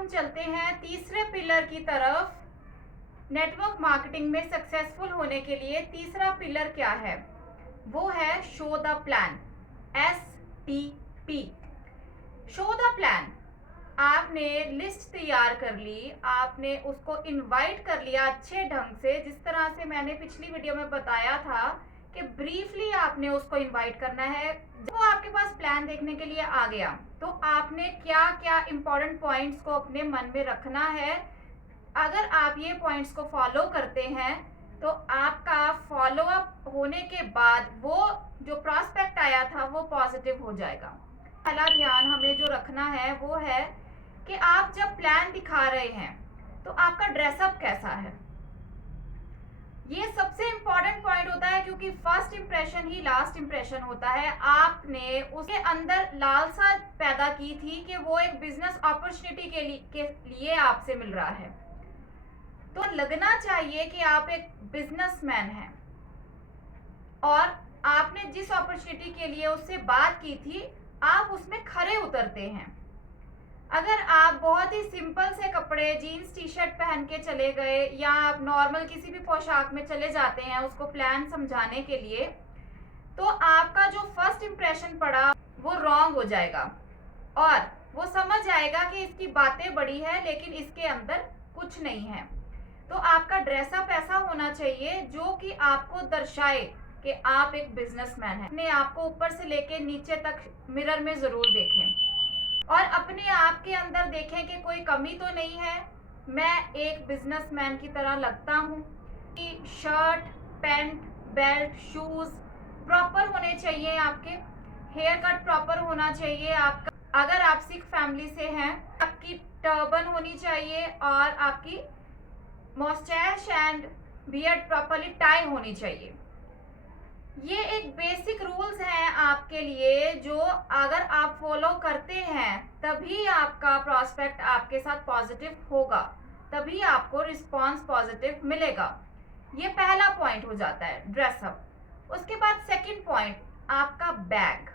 हम चलते हैं तीसरे पिलर की तरफ। नेटवर्क मार्केटिंग में सक्सेसफुल होने के लिए तीसरा पिलर क्या है? वो है show the plan, STP। Show the plan. आपने लिस्ट तैयार कर ली, आपने उसको इनवाइट कर लिया अच्छे ढंग से, जिस तरह से मैंने पिछली वीडियो में बताया था कि ब्रीफली आपने उसको इनवाइट करना है। जब वो आपके पास प्लान देखने के लिए आ गया तो आपने क्या क्या इंपॉर्टेंट पॉइंट्स को अपने मन में रखना है। अगर आप ये पॉइंट्स को फॉलो करते हैं तो आपका फॉलो अप होने के बाद वो जो प्रॉस्पेक्ट आया था वो पॉजिटिव हो जाएगा। पहला ध्यान हमें जो रखना है वो है कि आप जब प्लान दिखा रहे हैं तो आपका ड्रेसअप कैसा है। ये सबसे इंपॉर्टेंट पॉइंट होता है, क्योंकि फर्स्ट इंप्रेशन ही लास्ट इंप्रेशन होता है। आपने उसके अंदर लालसा पैदा की थी कि वो एक बिजनेस अपॉर्चुनिटी के लिए आपसे मिल रहा है, तो लगना चाहिए कि आप एक बिजनेसमैन हैं और आपने जिस अपॉर्चुनिटी के लिए उससे बात की थी आप उसमें खरे उतरते हैं। अगर आप बहुत ही सिंपल से कपड़े, जीन्स टी शर्ट पहन के चले गए या आप नॉर्मल किसी भी पोशाक में चले जाते हैं उसको प्लान समझाने के लिए, तो आपका जो फर्स्ट इंप्रेशन पड़ा वो रॉन्ग हो जाएगा और वो समझ आएगा कि इसकी बातें बड़ी है लेकिन इसके अंदर कुछ नहीं है। तो आपका ड्रेसअप ऐसा होना चाहिए जो कि आपको दर्शाए कि आप एक बिजनेसमैन हैं। अपने आप को ऊपर से लेके नीचे तक मिरर में जरूर देखें और अपने आप के अंदर देखें कि कोई कमी तो नहीं है, मैं एक बिजनेसमैन की तरह लगता हूँ। Shirt, pant, belt, shoes proper होने चाहिए, आपके हेयर कट प्रॉपर होना चाहिए आपका। अगर आप सिख फैमिली से हैं, आपकी टर्बन होनी चाहिए और आपकी मॉस्टैच एंड बियर्ड प्रॉपरली टाई होनी चाहिए। ये एक बेसिक रूल्स हैं आपके लिए, जो अगर आप फॉलो करते हैं तभी आपका प्रॉस्पेक्ट आपके साथ पॉजिटिव होगा, तभी आपको रिस्पॉन्स पॉजिटिव मिलेगा। ये पहला पॉइंट हो जाता है ड्रेसअप। उसके बाद सेकंड पॉइंट आपका बैग।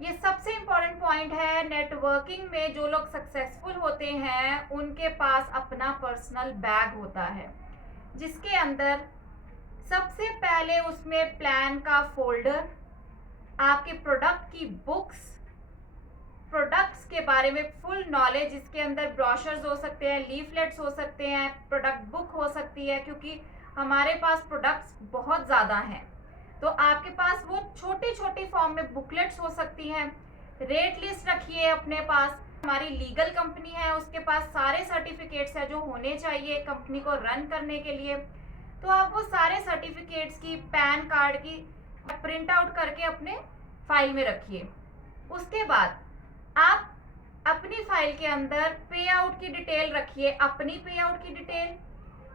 ये सबसे इंपॉर्टेंट पॉइंट है। नेटवर्किंग में जो लोग सक्सेसफुल होते हैं उनके पास अपना पर्सनल बैग होता है, जिसके अंदर सबसे पहले उसमें प्लान का फोल्डर, आपके प्रोडक्ट की बुक्स, प्रोडक्ट्स के बारे में फुल नॉलेज, इसके अंदर ब्रोशर्स हो सकते हैं, लीफलेट्स हो सकते हैं, प्रोडक्ट बुक हो सकती है, क्योंकि हमारे पास प्रोडक्ट्स बहुत ज़्यादा हैं तो आपके पास वो छोटी छोटी फॉर्म में बुकलेट्स हो सकती हैं। रेट लिस्ट रखिए अपने पास। हमारी लीगल कंपनी है उसके पास सारे सर्टिफिकेट्स हैं जो होने चाहिए कंपनी को रन करने के लिए, तो आप वो सारे सर्टिफिकेट्स की, पैन कार्ड की प्रिंट आउट करके अपने फाइल में रखिए। उसके बाद आप अपनी फाइल के अंदर पे आउट की डिटेल रखिए, अपनी पे आउट की डिटेल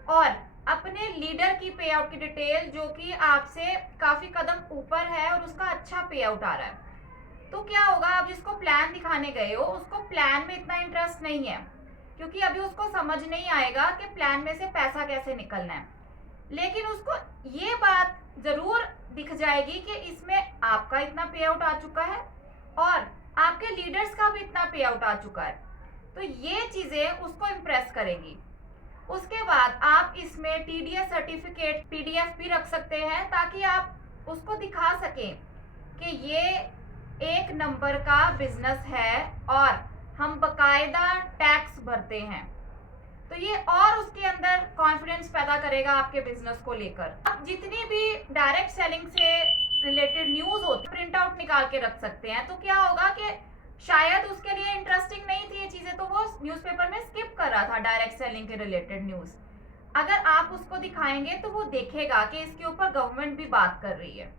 और अपने लीडर की पे आउट की डिटेल, जो कि आपसे काफी कदम ऊपर है और उसका अच्छा पे आउट आ रहा है। तो क्या होगा, आप जिसको प्लान दिखाने गए हो उसको प्लान में इतना इंटरेस्ट नहीं है, क्योंकि अभी उसको समझ नहीं आएगा कि प्लान में से पैसा कैसे निकलना है, लेकिन उसको ये बात जरूर दिख जाएगी कि इसमें आपका इतना पे आउट आ चुका है और आपके लीडर्स का भी इतना पे आउट आ चुका है, तो ये चीजें उसको इम्प्रेस करेंगी। उसके बाद आप इसमें TDS सर्टिफिकेट PDF भी रख सकते हैं, ताकि आप उसको दिखा सकें कि ये एक नंबर का बिजनेस है और हम बकायदा टैक्स भरते हैं। तो ये और उसके अंदर कॉन्फिडेंस पैदा करेगा आपके बिजनेस को लेकर। आप जितनी भी डायरेक्ट सेलिंग से रिलेटेड न्यूज होती है प्रिंट आउट निकाल के रख सकते हैं, तो क्या होगा कि शायद उसके लिए इंटरेस्टिंग नहीं थी ये चीजें, तो वो न्यूज़पेपर में स्किप कर रहा था डायरेक्ट सेलिंग के रिलेटेड न्यूज। अगर आप उसको दिखाएंगे तो वो देखेगा कि इसके ऊपर गवर्नमेंट भी बात कर रही है।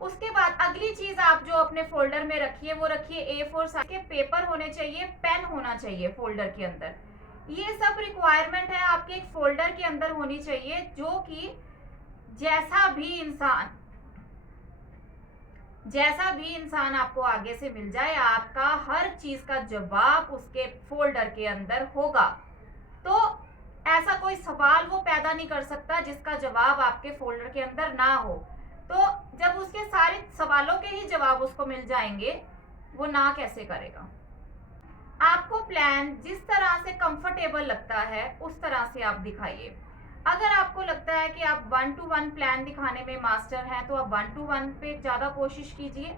उसके बाद अगली चीज आप जो अपने फोल्डर में रखिए वो रखिए A4 साइज के पेपर होने चाहिए, पेन होना चाहिए फोल्डर के अंदर। ये सब रिक्वायरमेंट है आपके एक फोल्डर के अंदर होनी चाहिए, जो कि जैसा भी इंसान आपको आगे से मिल जाए, आपका हर चीज का जवाब उसके फोल्डर के अंदर होगा। तो ऐसा कोई सवाल वो पैदा नहीं कर सकता जिसका जवाब आपके फोल्डर के अंदर ना हो। तो जब उसके सारे सवालों के ही जवाब उसको मिल जाएंगे, वो ना कैसे करेगा। आपको प्लान जिस तरह से कंफर्टेबल लगता है उस तरह से आप दिखाइए। अगर आपको लगता है कि आप 1 टू 1 प्लान दिखाने में मास्टर हैं तो आप 1 टू 1 पे ज़्यादा कोशिश कीजिए।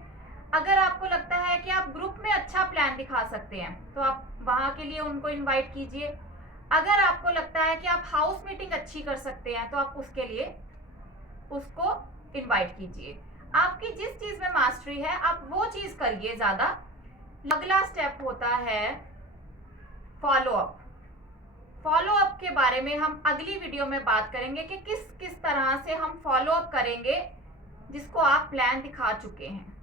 अगर आपको लगता है कि आप ग्रुप में अच्छा प्लान दिखा सकते हैं तो आप वहाँ के लिए उनको इनवाइट कीजिए। अगर आपको लगता है कि आप हाउस मीटिंग अच्छी कर सकते हैं तो आप उसके लिए उसको इनवाइट कीजिए। आपकी जिस चीज़ में मास्टरी है आप वो चीज़ करिए ज़्यादा। अगला स्टेप होता है फॉलो अप। फॉलो अप के बारे में हम अगली वीडियो में बात करेंगे कि किस किस तरह से हम फॉलो अप करेंगे जिसको आप प्लान दिखा चुके हैं।